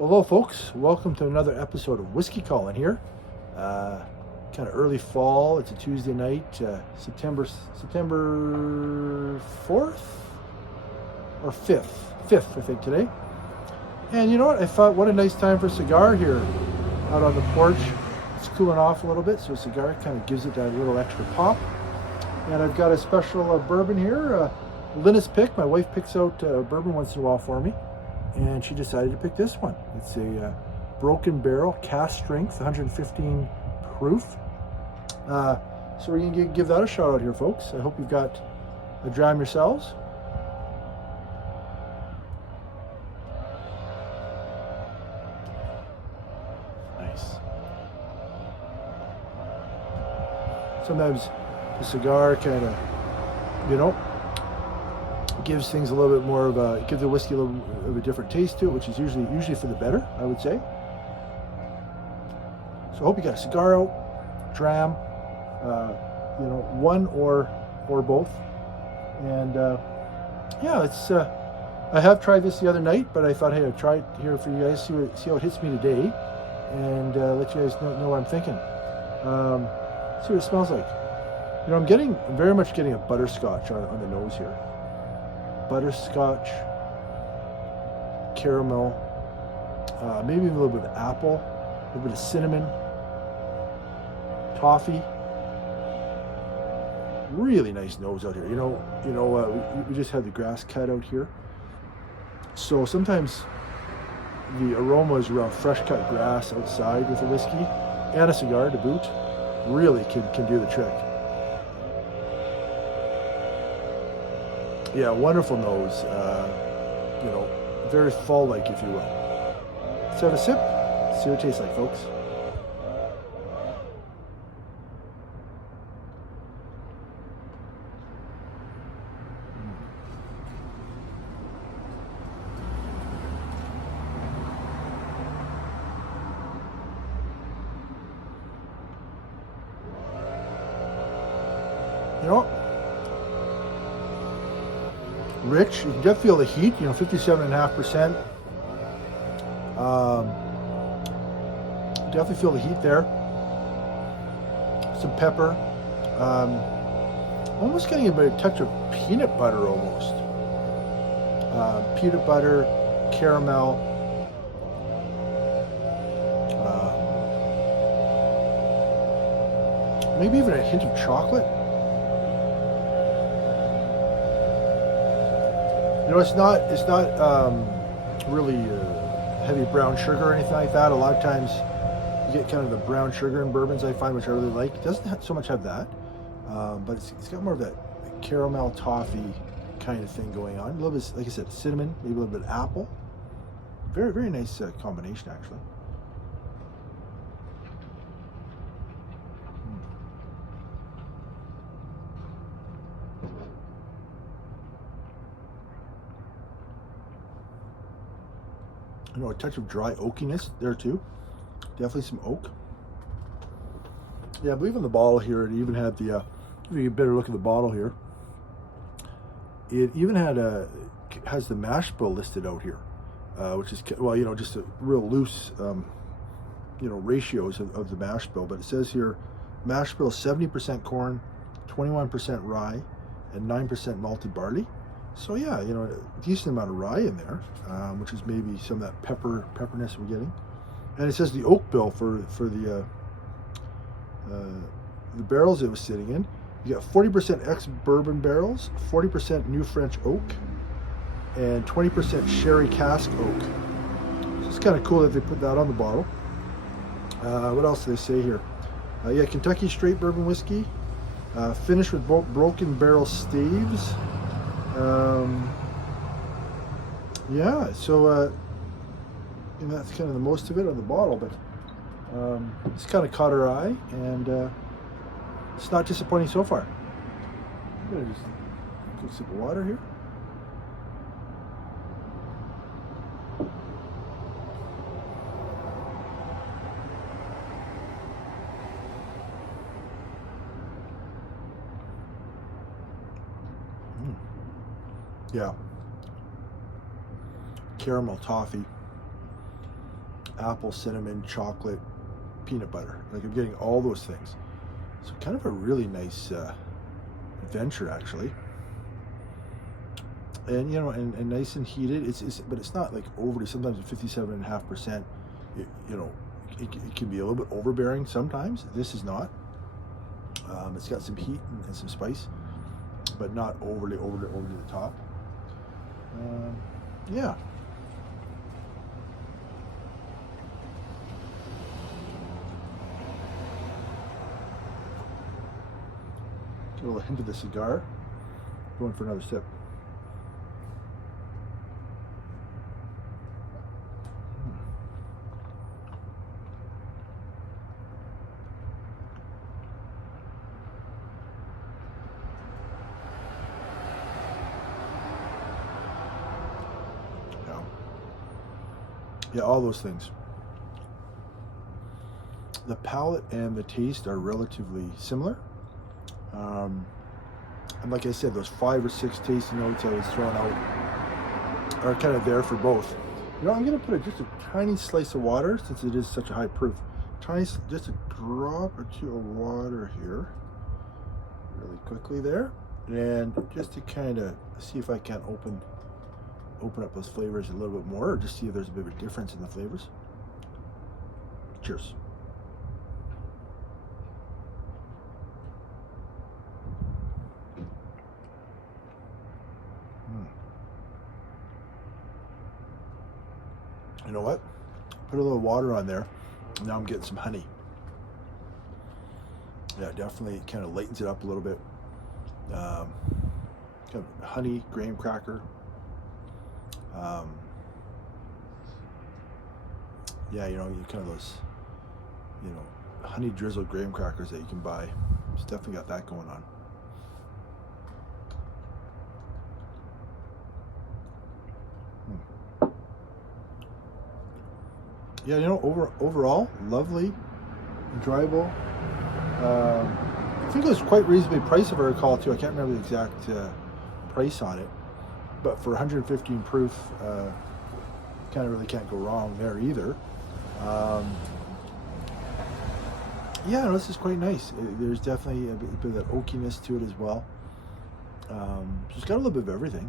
Hello, folks. Welcome to another episode of Whiskey Calling here. Kind of early fall. It's a Tuesday night, September 4th or 5th. 5th, I think, today. And you know what? I thought, what a nice time for a cigar here out on the porch. It's cooling off a little bit, so a cigar kind of gives it that little extra pop. And I've got a special bourbon here. Linus pick. My wife picks out bourbon once in a while for me, and she decided to pick this one. It's a broken barrel, cask strength, 115 proof. So we're going to give that a shout out here, folks. I hope you've got a dram yourselves. Nice. Sometimes the cigar kind of, gives things a little bit more of a, gives the whiskey a little of a different taste to it, which is usually for the better, I would say. So I hope you got a cigar out, dram, one or both. And yeah, it's I have tried this the other night, but I thought, hey, I'd try it here for you guys, see how it hits me today, and let you guys know what I'm thinking. See what it smells like. I'm very much getting a butterscotch on the nose here. Butterscotch, caramel, maybe a little bit of apple, a little bit of cinnamon, toffee. Really nice nose out here. We just had the grass cut out here, so sometimes the aromas around fresh cut grass outside with a whiskey and a cigar to boot really can do the trick. Yeah, wonderful nose. Very fall-like, if you will. Let's have a sip. See what it tastes like, folks. Rich, you can definitely feel the heat, 57.5%. Definitely feel the heat there. Some pepper. Almost getting a bit of touch of peanut butter almost. Peanut butter, caramel. Maybe even a hint of chocolate. It's not really heavy brown sugar or anything like that. A lot of times you get kind of the brown sugar in bourbons, I find, which I really like. It doesn't so much have that, but it's got more of that caramel toffee kind of thing going on. A little bit, like I said, cinnamon, maybe a little bit of apple. Very, very nice combination, actually. A touch of dry oakiness there too. Definitely some oak. Yeah, I believe on the bottle here it even had the. Give you a better look at the bottle here. It even has the mash bill listed out here, which is just a real loose ratios of the mash bill. But it says here, mash bill 70% corn, 21% rye, and 9% malted barley. So yeah, a decent amount of rye in there, which is maybe some of that pepperness we're getting. And it says the oak bill for the barrels it was sitting in. You got 40% ex-bourbon barrels, 40% new French oak, and 20% sherry cask oak. So it's kind of cool that they put that on the bottle. What else do they say here? Yeah, Kentucky straight bourbon whiskey, finished with broken barrel staves. Yeah, so that's kind of the most of it on the bottle, but it's kind of caught our eye, and it's not disappointing so far. I'm gonna just get a sip of water here. Yeah. Caramel toffee. apple, cinnamon, chocolate, peanut butter. Like I'm getting all those things. So kind of a really nice adventure actually. And you know, and nice and heated. But it's not like overly. Sometimes at 57.5%, you know, it can be a little bit overbearing sometimes. This is not. It's got some heat and some spice, but not overly over the top. Yeah. Get a little hint of the cigar. Going for another sip. Yeah, all those things. The palate and the taste are relatively similar. And like I said, those 5 or 6 tasting notes I was throwing out are kind of there for both. You know, I'm going to put just a tiny slice of water since it is such a high proof. Just a drop or two of water here, really quickly there, and just to kind of see if I can open up those flavors a little bit more, or just see if there's a bit of a difference in the flavors. Cheers. You know what? Put a little water on there. Now I'm getting some honey. Yeah, definitely kind of lightens it up a little bit. Kind of honey, graham cracker. Yeah, you know, you kind of those, you know, honey drizzled graham crackers that you can buy. It's definitely got that going on. Yeah, you know, overall, lovely, enjoyable. I think it was quite reasonably priced, if I recall, too. I can't remember the exact price on it, but for 115 proof, kind of really can't go wrong there either. Yeah, no, this is quite nice. There's definitely a bit of that oakiness to it as well. So it's got a little bit of everything.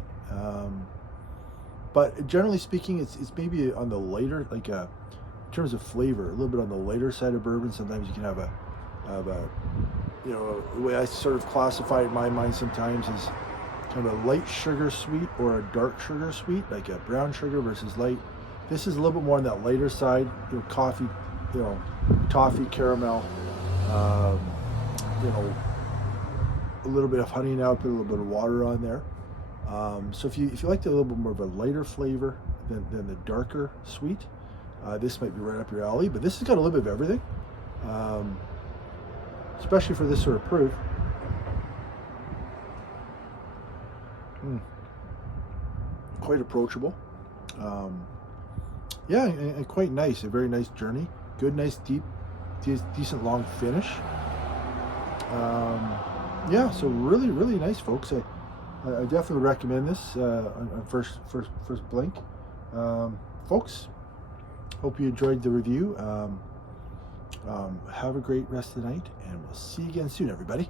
But generally speaking, it's maybe on the lighter, like in terms of flavor, a little bit on the lighter side of bourbon. Sometimes you can have a you know, the way I sort of classify it in my mind sometimes is kind of a light sugar sweet or a dark sugar sweet, like a brown sugar versus light. This is a little bit more on that lighter side, you know, coffee, you know, toffee, caramel, you know, a little bit of honey now, put a little bit of water on there. So if you like a little bit more of a lighter flavor than the darker sweet, this might be right up your alley. But this has got a little bit of everything, especially for this sort of proof. Quite approachable. Yeah, and quite nice. A very nice journey. Good, nice, deep, decent long finish. Yeah, so really, really nice, folks. I definitely recommend this on first blink. Folks, hope you enjoyed the review. Have a great rest of the night, and we'll see you again soon, everybody.